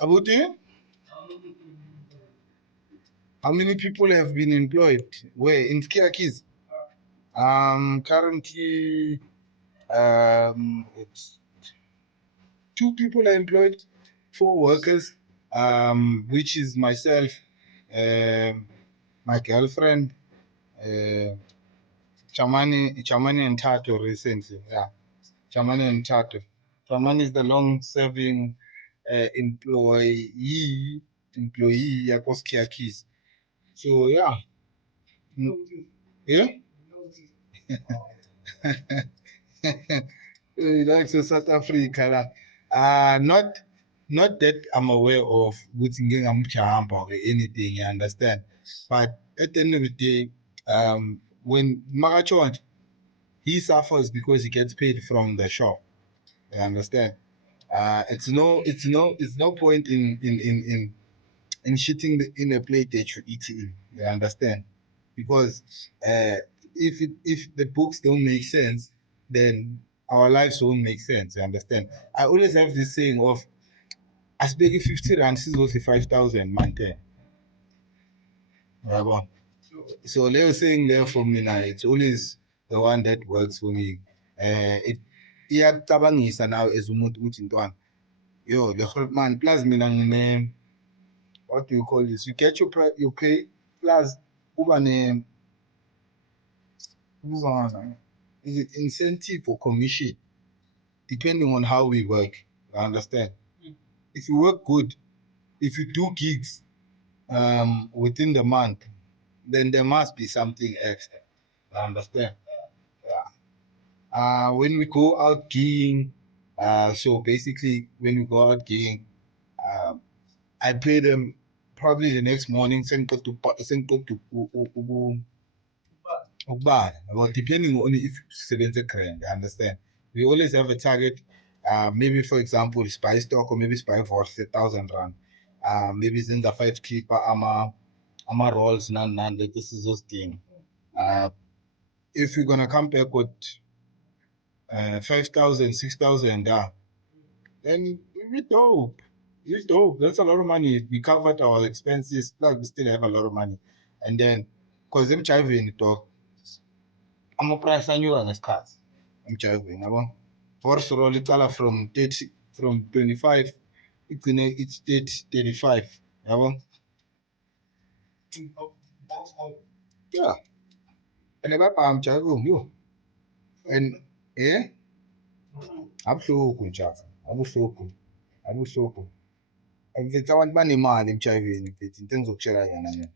About you? How many people have been employed? Where in Skiakis? Currently, it's 2 people are employed, 4 workers, which is myself, my girlfriend, Chamani and Tato recently. Yeah, Chamani and Tato. Chamani is the long-serving employee at Skiakis. So yeah, yeah. Like so South Africa la. Not that I'm aware of which I'm or anything, you understand? But at the end of the day, when Magachon, he suffers because he gets paid from the shop. You understand? It's no point in shitting in a plate that you eat in. You understand? Because if the books don't make sense, then our lives won't make sense. You understand? I always have this saying of as big as 50 rand is also 5,000 man. Yeah, bon. So they were saying there for me now, it's always the one that works for me. It iyacabangisa nawe as umuntu ukuthi ntwana yo the whole man plus mina ngine what do you call this, you get your pay plus kuba ne is it incentive or commission depending on how we work. You understand? If you work good, if you do gigs within the month, then there must be something extra. You understand? When we go out gigging, so basically when we go out gigging, I pay them probably the next morning. Send to ukubala, well, depending on if sebenze grand, you understand? We always have a target. Maybe for example, spy stock or maybe spy for 1,000 rand. Maybe it's in the 5 keeper ama rolls none like this is those thing. If you're gonna come back with 5,000, 6,000, then we dope. It's dope. That's a lot of money. We covered our expenses, plus we still have a lot of money. And then, because them driving talk, I'm a price annual cars. I'm driving. Horse roll it all from 30, from 25, it's 35. Yeah. And about I'm driving you. And yeah, absolutely, Jack. Absolutely. Absolutely. Mfethu abantu banemali emjayiveni mfethu into engizokutshela yona mina.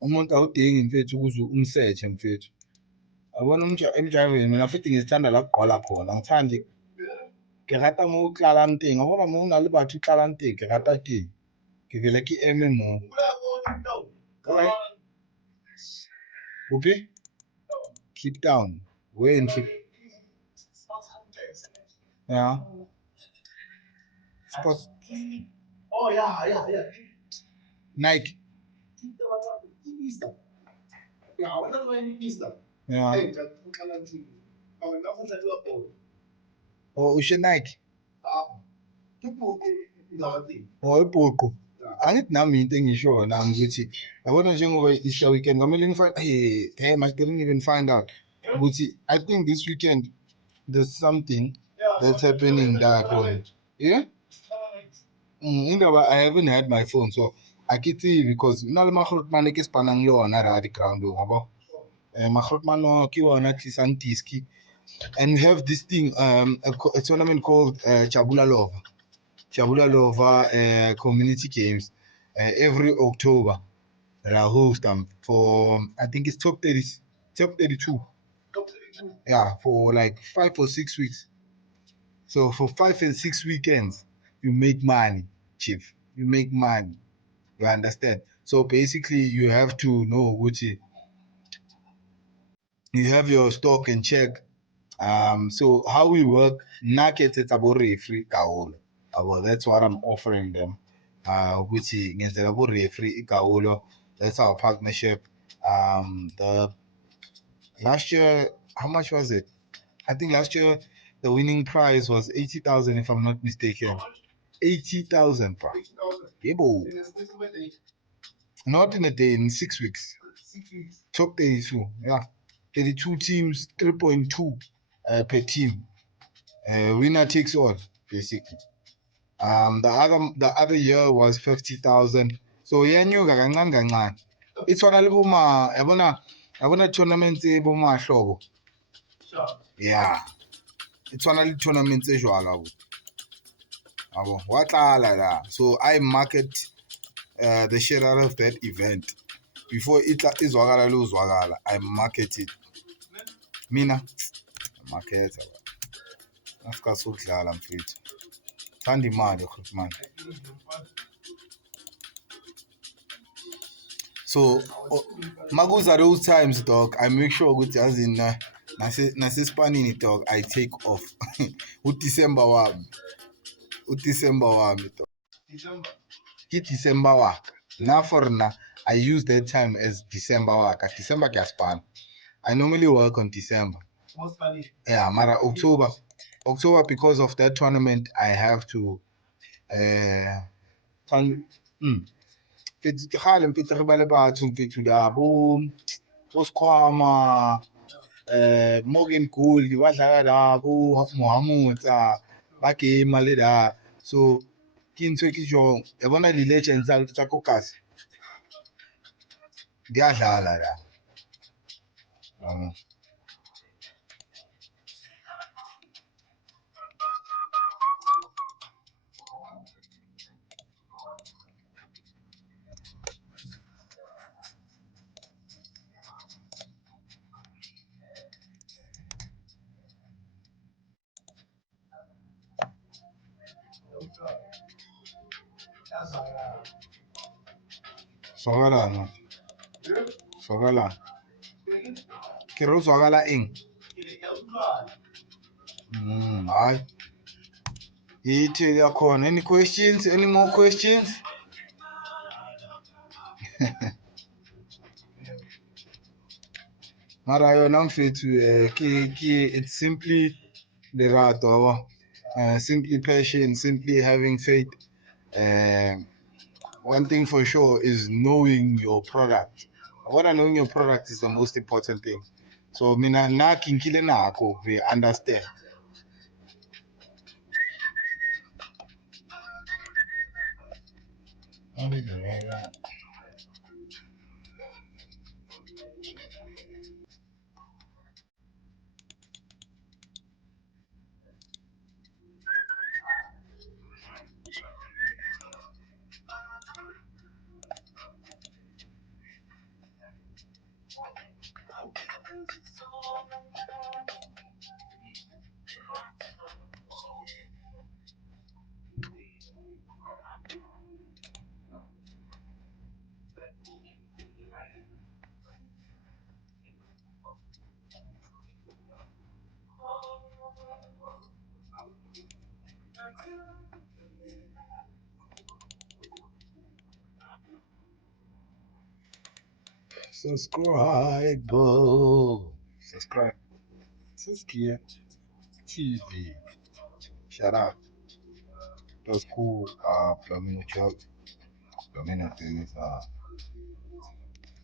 Umuntu awudingi mfethu ukuze umsethe mfethu. Yabona emjayiveni mina futhi ngizithanda la kugqwala khona. Angithandi ke rata mo o tlalang teng. Yabona mo o na le batho tlalang teng ke rata teng. Ke vele ke eme moo. Hope? Keep down. Where in yeah. Sports. Oh yeah. Nike. Yeah. Oh, ushe Nike. Oh, ibhuqu. Angithi nami into engisho yona ngithi yabona njengoba isha weekend kwamele ngifind hey I didn't even find out ukuthi I think this weekend there's something that's happening that yeah. I haven't had my phone so I can see because nale magrotman ke spanang le ona ra di ground yabo magrotman ke ona tlisang diski. And we have this thing a tournament called Jabula Lova community games every October that I host them for I think it's top 30, top 32. Yeah, for like 5 or 6 weeks. So for 5 and 6 weekends, you make money, chief. You make money. You understand? So basically, you have to know which you have your stock in check. So how we work, naked it's about free kaolo. That's what I'm offering them. Which is about free kaolo. That's our partnership. The last year, how much was it? I think last year The winning prize was 80,000, if I'm not mistaken. 80,000, bro. Yebo. Not in a day, in 6 weeks. Top 32, yeah. 32 teams, 3.2 per team. Winner takes all, basically. The other year was 50,000. So iyanyuka kancane kancane. Ithona libuma yabona tournaments ebomahlobo. Yeah. Ithona le tournaments ejwala bo. Yabo, watlala la. So I market the shit out of that event. Before izwakala luzwakala, I market it. Mina market afika sokudlala mfethu. Thanda imali man. So makuza those times, dog, I make sure ukuthi as in nasespanini, dog, I take off. uDecember wami dog. December waka. Now for now, I use that time as December waka. December gaspan. I normally work on December. Yeah, mara October because of that tournament I have to kgale mfetsa re ba le batho mfethu labo Osquama, Morgan Gould badlala labo Mohammed ba game le da. So ke ntse ke jo yabona di legends tsa kokasi di adlala la. Swakala ke re swakala eng hayi yithi yakhona. Any more questions? Mara yona mfethu it's simply lerato, simply passion, simply having faith. One thing for sure is knowing your product. Knowing your product is the most important thing. So mina na kinkile nako we understand. Subscribe. Saskia TV. Shout out. That's cool. Plumbing the truck. Plumbing the things.